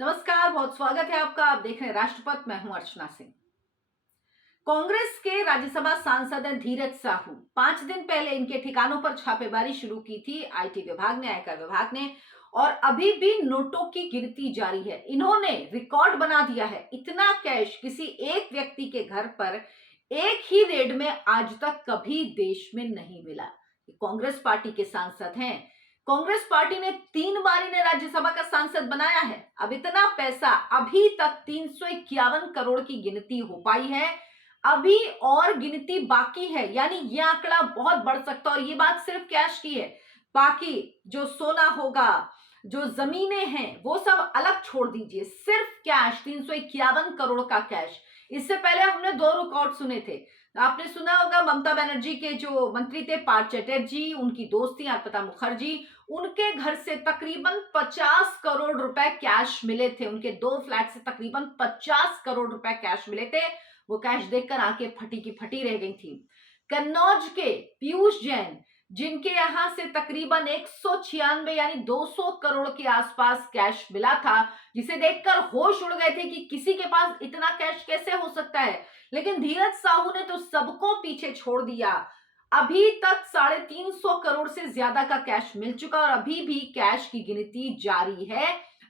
नमस्कार, बहुत स्वागत है आपका। आप देख रहे हैं राष्ट्रपति, मैं हूं अर्चना सिंह। कांग्रेस के राज्यसभा सांसद हैं धीरज साहू। 5 दिन पहले इनके ठिकानों पर छापेमारी शुरू की थी आईटी विभाग ने, आयकर विभाग ने, और अभी भी नोटों की गिनती जारी है। इन्होंने रिकॉर्ड बना दिया है। इतना कैश किसी एक व्यक्ति के घर पर एक ही रेड में आज तक कभी देश में नहीं मिला। कांग्रेस पार्टी के सांसद हैं। कांग्रेस पार्टी ने 3 बार इन्हें राज्यसभा का सांसद बनाया है। अब इतना पैसा अभी तक 351 करोड़ की गिनती हो पाई है। अभी और गिनती बाकी है, यानी ये आंकड़ा बहुत बढ़ सकता है। और ये बात सिर्फ कैश की है, बाकी जो सोना होगा, जो जमीनें हैं, वो सब अलग छोड़ दीजिए। सिर्फ कैश 351 करोड़ का कैश। इससे पहले हमने 2 रिकॉर्ड सुने थे। आपने सुना होगा ममता बनर्जी के जो मंत्री थे पार्थ चटर्जी, उनकी दोस्त थी अर्पिता मुखर्जी, उनके घर से तकरीबन 50 करोड़ रुपए कैश मिले थे। उनके 2 फ्लैट से तकरीबन 50 करोड़ रुपए कैश मिले थे। वो कैश देखकर आंखें फटी की फटी रह गई थी। कन्नौज के पीयूष जैन, जिनके यहां से तकरीबन 196 यानी 200 करोड़ के आसपास कैश मिला था, जिसे देखकर होश उड़ गए थे कि किसी के पास इतना कैश कैसे हो सकता है। लेकिन धीरज साहू ने तो सबको पीछे छोड़ दिया। अभी तक 350 करोड़ से ज्यादा का कैश मिल चुका और अभी भी कैश की गिनती जारी है,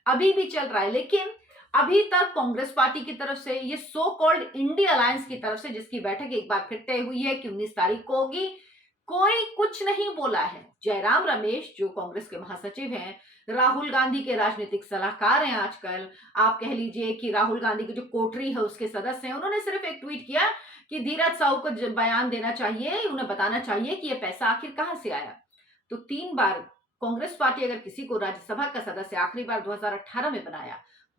अभी भी चल रहा है। लेकिन अभी तक कांग्रेस पार्टी की तरफ से, ये सो कॉल्ड इंडिया अलायंस की तरफ से, जिसकी बैठक एक बार फिर तय हुई है कि 19 तारीख को होगी, कोई कुछ नहीं बोला है। जयराम रमेश, जो कांग्रेस के महासचिव हैं, राहुल गांधी के राजनीतिक सलाहकार हैं आजकल, आप कह लीजिए कि राहुल गांधी की जो कोठरी है उसके सदस्य हैं, उन्होंने सिर्फ एक ट्वीट किया कि धीरज साहू को बयान देना चाहिए, उन्हें बताना चाहिए कि यह पैसा आखिर कहां से आया। तो 3 बार कांग्रेस पार्टी अगर किसी को राज्यसभा का सदस्य आखिरी बार 2018 में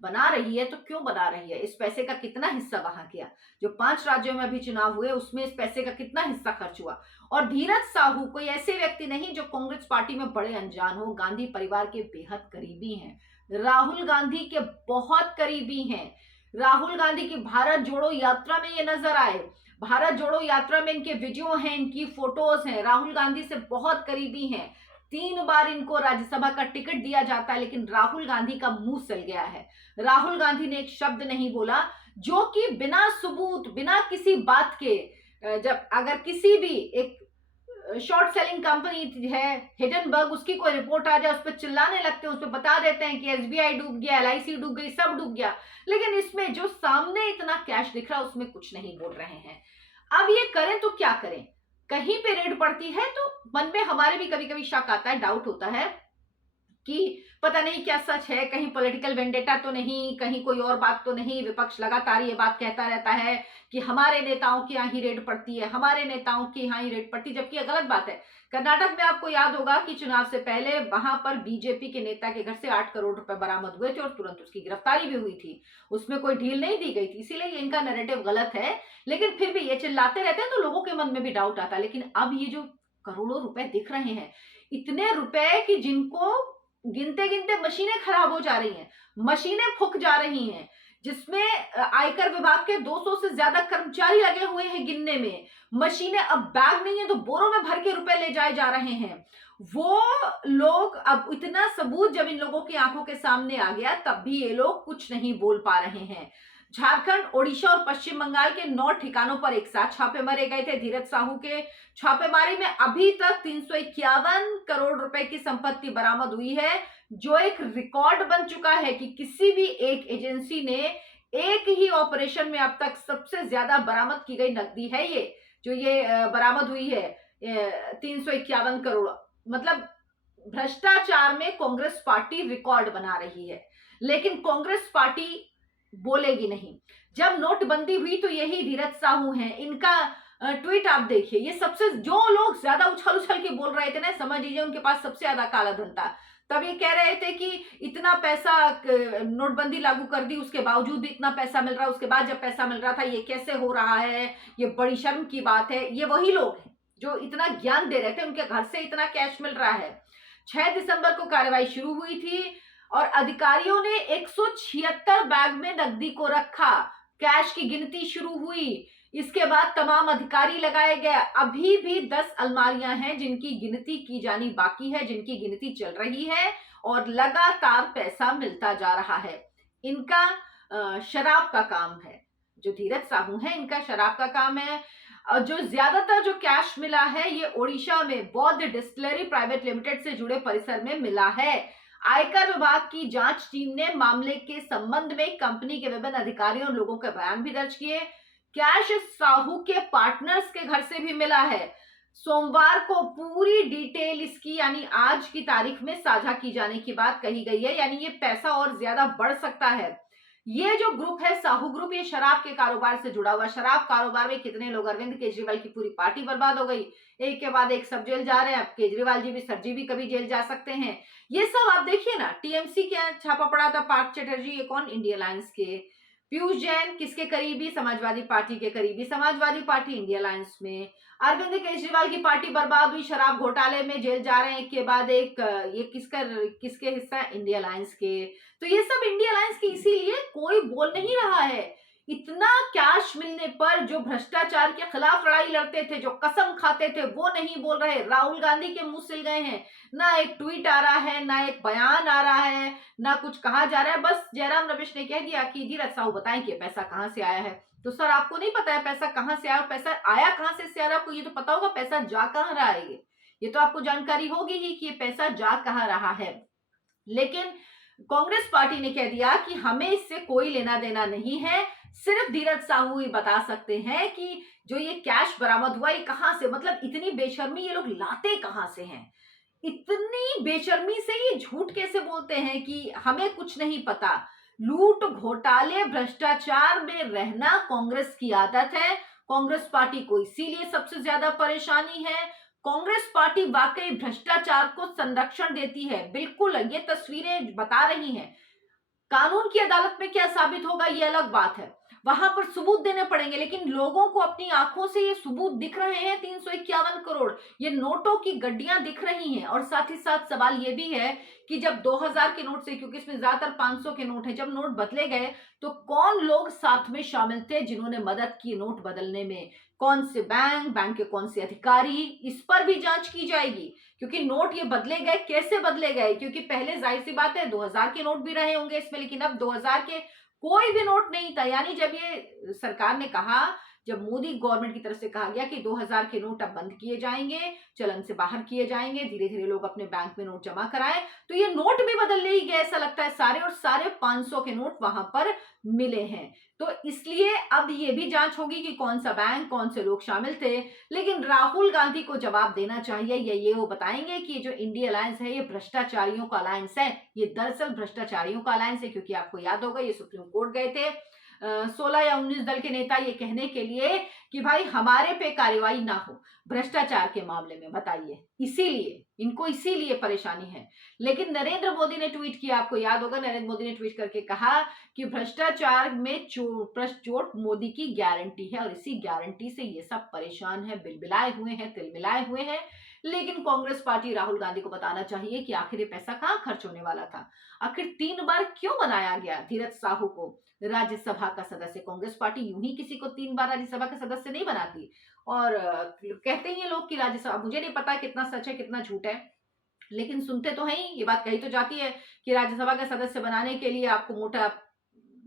बना रही है, तो क्यों बना रही है? इस पैसे का कितना हिस्सा वहां गया? जो 5 राज्यों में अभी चुनाव हुए उसमें इस पैसे का कितना हिस्सा खर्च हुआ? और धीरज साहू कोई ऐसे व्यक्ति नहीं जो कांग्रेस पार्टी में बड़े अनजान हो। गांधी परिवार के बेहद करीबी हैं, राहुल गांधी के बहुत करीबी हैं। राहुल गांधी की भारत जोड़ो यात्रा में ये नजर आए। भारत जोड़ो यात्रा में इनके वीडियो हैं, इनकी फोटोज हैं। राहुल गांधी से बहुत करीबी हैं। 3 बार इनको राज्यसभा का टिकट दिया जाता है, लेकिन राहुल गांधी का मुंह सल गया है। राहुल गांधी ने एक शब्द नहीं बोला, जो कि बिना सबूत, बिना किसी बात के, जब अगर किसी भी एक शॉर्ट सेलिंग कंपनी है हिडनबर्ग, उसकी कोई रिपोर्ट आ जाए, उस पर चिल्लाने लगते हैं, उस पर बता देते हैं कि एसबीआई डूब गया, एलआईसी डूब गई, सब डूब गया। लेकिन इसमें जो सामने इतना कैश दिख रहा है उसमें कुछ नहीं बोल रहे हैं। अब ये करें तो क्या करें? कहीं पे रेड पड़ती है तो मन में हमारे भी कभी कभी शक आता है, डाउट होता है कि पता नहीं क्या सच है, कहीं पॉलिटिकल वेंडेटा तो नहीं, कहीं कोई और बात तो नहीं। विपक्ष लगातार ये बात कहता रहता है कि हमारे नेताओं के यहाँ ही रेड पड़ती है, हमारे नेताओं के यहाँ ही रेड पड़ती है, जबकि गलत बात है। कर्नाटक में आपको याद होगा कि चुनाव से पहले वहां पर बीजेपी के नेता के घर से 8 करोड़ रुपए बरामद हुए थे और तुरंत उसकी गिरफ्तारी भी हुई थी। उसमें कोई ढील नहीं दी गई थी, इसीलिए इनका नैरेटिव गलत है। लेकिन फिर भी ये चिल्लाते रहते हैं तो लोगों के मन में भी डाउट आता है। लेकिन अब ये जो करोड़ों रुपए दिख रहे हैं, इतने रुपए कि जिनको गिनते गिनते मशीनें खराब हो जा रही हैं, मशीनें फूक जा रही हैं, जिसमें आयकर विभाग के 200 से ज्यादा कर्मचारी लगे हुए हैं गिनने में। मशीनें अब बैग नहीं है तो बोरों में भर के रुपए ले जाए जा रहे हैं। वो लोग, अब इतना सबूत जब इन लोगों की आंखों के सामने आ गया, तब भी ये लोग कुछ नहीं बोल पा रहे हैं। झारखंड, ओडिशा और पश्चिम बंगाल के 9 ठिकानों पर एक साथ छापे मारे गए थे। धीरज साहू के छापेमारी में अभी तक 351 करोड़ रुपए की संपत्ति बरामद हुई है, जो एक रिकॉर्ड बन चुका है कि किसी भी एक एजेंसी ने एक ही ऑपरेशन में अब तक सबसे ज्यादा बरामद की गई नकदी है ये, जो ये बरामद हुई है 351 करोड़। मतलब भ्रष्टाचार में कांग्रेस पार्टी रिकॉर्ड बना रही है, लेकिन कांग्रेस पार्टी बोलेगी नहीं। जब नोटबंदी हुई तो यही धीरज साहू हैं, इनका ट्वीट आप देखिए। ये सबसे, जो लोग ज्यादा उछल उछल के बोल रहे थे ना, समझ लीजिए उनके पास सबसे ज्यादा काला धन था। तब ये कह रहे थे कि इतना पैसा, नोटबंदी लागू कर दी उसके बावजूद भी इतना पैसा मिल रहा है, उसके बाद जब पैसा मिल रहा था ये कैसे हो रहा है, ये बड़ी शर्म की बात है। ये वही लोग हैं जो इतना ज्ञान दे रहे थे, उनके घर से इतना कैश मिल रहा है। 6 दिसंबर को कार्रवाई शुरू हुई थी और अधिकारियों ने 176 बैग में नकदी को रखा। कैश की गिनती शुरू हुई, इसके बाद तमाम अधिकारी लगाए गए। अभी भी 10 अलमारियां हैं जिनकी गिनती की जानी बाकी है, जिनकी गिनती चल रही है और लगातार पैसा मिलता जा रहा है। इनका शराब का काम है। जो धीरज साहू हैं इनका शराब का काम है। जो ज्यादातर जो कैश मिला है ये ओडिशा में बौद्ध डिस्टिलरी प्राइवेट लिमिटेड से जुड़े परिसर में मिला है। आयकर विभाग की जांच टीम ने मामले के संबंध में कंपनी के विभिन्न अधिकारियों और लोगों के बयान भी दर्ज किए। कैश साहू के पार्टनर्स के घर से भी मिला है। सोमवार को पूरी डिटेल इसकी यानी आज की तारीख में साझा की जाने की बात कही गई है, यानी ये पैसा और ज्यादा बढ़ सकता है। ये जो ग्रुप है साहू ग्रुप, ये शराब के कारोबार से जुड़ा हुआ। शराब कारोबार में कितने लोग, अरविंद केजरीवाल की पूरी पार्टी बर्बाद हो गई, एक के बाद एक सब जेल जा रहे हैं। अब केजरीवाल जी भी, सर जी भी कभी जेल जा सकते हैं। ये सब आप देखिए ना, टीएमसी के छापा पड़ा था, पार्थ चटर्जी, ये कौन, इंडिया अलायंस के। पीयूष जैन किसके करीबी, समाजवादी पार्टी के करीबी, समाजवादी पार्टी इंडिया अलायंस में। अरविंद केजरीवाल की पार्टी बर्बाद हुई, शराब घोटाले में जेल जा रहे हैं एक के बाद एक। ये किसके हिस्सा है, इंडिया अलायंस के। तो ये सब इंडिया अलायंस की, इसीलिए कोई बोल नहीं रहा है। इतना कैश मिलने पर जो भ्रष्टाचार के खिलाफ लड़ाई लड़ते थे, जो कसम खाते थे, वो नहीं बोल रहे। राहुल गांधी के मुंह सिल गए हैं। ना एक ट्वीट आ रहा है, ना एक बयान आ रहा है, ना कुछ कहा जा रहा है। बस जयराम रमेश ने कह दिया कि धीरज साहू बताएं कि पैसा कहां से आया है। तो सर आपको नहीं पता है पैसा कहां से आया, पैसा आया कहां से आ रहा है? आपको ये तो पता होगा पैसा जा कहां रहा है। ये तो आपको जानकारी होगी ही कि ये पैसा जा कहां रहा है। लेकिन कांग्रेस पार्टी ने कह दिया कि हमें इससे कोई लेना देना नहीं है, सिर्फ धीरज साहू ही बता सकते हैं कि जो ये कैश बरामद हुआ ये कहां से, मतलब इतनी बेशर्मी ये लोग लाते कहां से हैं। इतनी बेशर्मी से ये झूठ कैसे बोलते हैं कि हमें कुछ नहीं पता। लूट घोटाले भ्रष्टाचार में रहना कांग्रेस की आदत है। कांग्रेस पार्टी को इसीलिए सबसे ज्यादा परेशानी है। कांग्रेस पार्टी वाकई भ्रष्टाचार को संरक्षण देती है, बिल्कुल ये तस्वीरें बता रही हैं। कानून की अदालत में क्या साबित होगा ये अलग बात है, वहां पर सबूत देने पड़ेंगे, लेकिन लोगों को अपनी आंखों से ये सबूत दिख रहे हैं। 351 करोड़ ये नोटों की गड्डियां दिख रही हैं। और साथ ही साथ सवाल ये भी है कि जब 2000 के नोट से, क्योंकि इसमें ज्यादातर 500 के नोट हैं, जब नोट बदले गए तो कौन लोग साथ में शामिल थे जिन्होंने मदद की नोट बदलने में, कौन से बैंक के कौन से अधिकारी, इस पर भी जांच की जाएगी। क्योंकि नोट ये बदले गए, कैसे बदले गए, क्योंकि पहले जाहिर सी बात है 2000 के नोट भी रहे होंगे इसमें, लेकिन अब 2000 के कोई भी नोट नहीं था। यानी जब ये सरकार ने कहा, जब मोदी गवर्नमेंट की तरफ से कहा गया कि 2000 के नोट अब बंद किए जाएंगे, चलन से बाहर किए जाएंगे, धीरे धीरे लोग अपने बैंक में नोट जमा कराएं, तो ये नोट भी बदल ही गए ऐसा लगता है सारे, और सारे 500 के नोट वहां पर मिले हैं। तो इसलिए अब ये भी जांच होगी कि कौन सा बैंक, कौन से लोग शामिल थे। लेकिन राहुल गांधी को जवाब देना चाहिए, ये वो बताएंगे कि जो इंडिया अलायंस है ये भ्रष्टाचारियों का अलायंस है। ये दरअसल भ्रष्टाचारियों का अलायंस है, क्योंकि आपको याद होगा ये सुप्रीम कोर्ट गए थे 16 या 19 दल के नेता ये कहने के लिए कि भाई हमारे पे कार्रवाई ना हो भ्रष्टाचार के मामले में। बताइए, इसीलिए इनको इसीलिए परेशानी है। लेकिन नरेंद्र मोदी ने ट्वीट किया, आपको याद होगा, नरेंद्र मोदी ने ट्वीट करके कहा कि भ्रष्टाचार में चोट मोदी की गारंटी है, और इसी गारंटी से ये सब परेशान है, बिलबिलाए हुए हैं, तिलमिलाए हुए हैं। लेकिन कांग्रेस पार्टी राहुल गांधी को बताना चाहिए कि आखिर ये पैसा कहां खर्च होने वाला था। आखिर 3 बार क्यों बनाया गया धीरज साहू को राज्यसभा का सदस्य। कांग्रेस पार्टी यूं ही किसी को 3 बार राज्यसभा का सदस्य नहीं बनाती। और कहते हैं लोग कि राज्यसभा, मुझे नहीं पता कितना सच है कितना झूठ है, लेकिन सुनते तो हैं, ये बात कही तो जाती है कि राज्यसभा का सदस्य बनाने के लिए आपको मोटा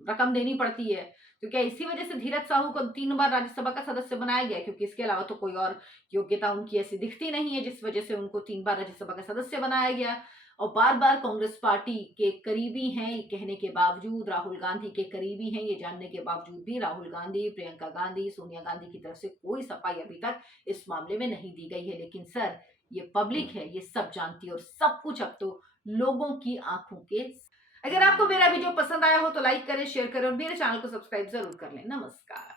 रकम देनी पड़ती है। तो क्या इसी वजह से धीरज साहू को 3 बार राज्यसभा का सदस्य बनाया गया, क्योंकि इसके अलावा तो कोई और योग्यता उनकी ऐसी दिखती नहीं है जिस वजह से उनको 3 बार राज्यसभा का सदस्य बनाया गया। और बार बार कांग्रेस पार्टी के करीबी हैं ये कहने के बावजूद, राहुल गांधी के करीबी हैं ये जानने के बावजूद भी, राहुल गांधी, प्रियंका गांधी, सोनिया गांधी की तरफ से कोई सफाई अभी तक इस मामले में नहीं दी गई है। लेकिन सर ये पब्लिक है, ये सब जानती है, और सब कुछ अब तो लोगों की आंखों के। अगर आपको मेरा वीडियो पसंद आया हो तो लाइक करें, शेयर करें और मेरे चैनल को सब्सक्राइब जरूर कर लें। नमस्कार।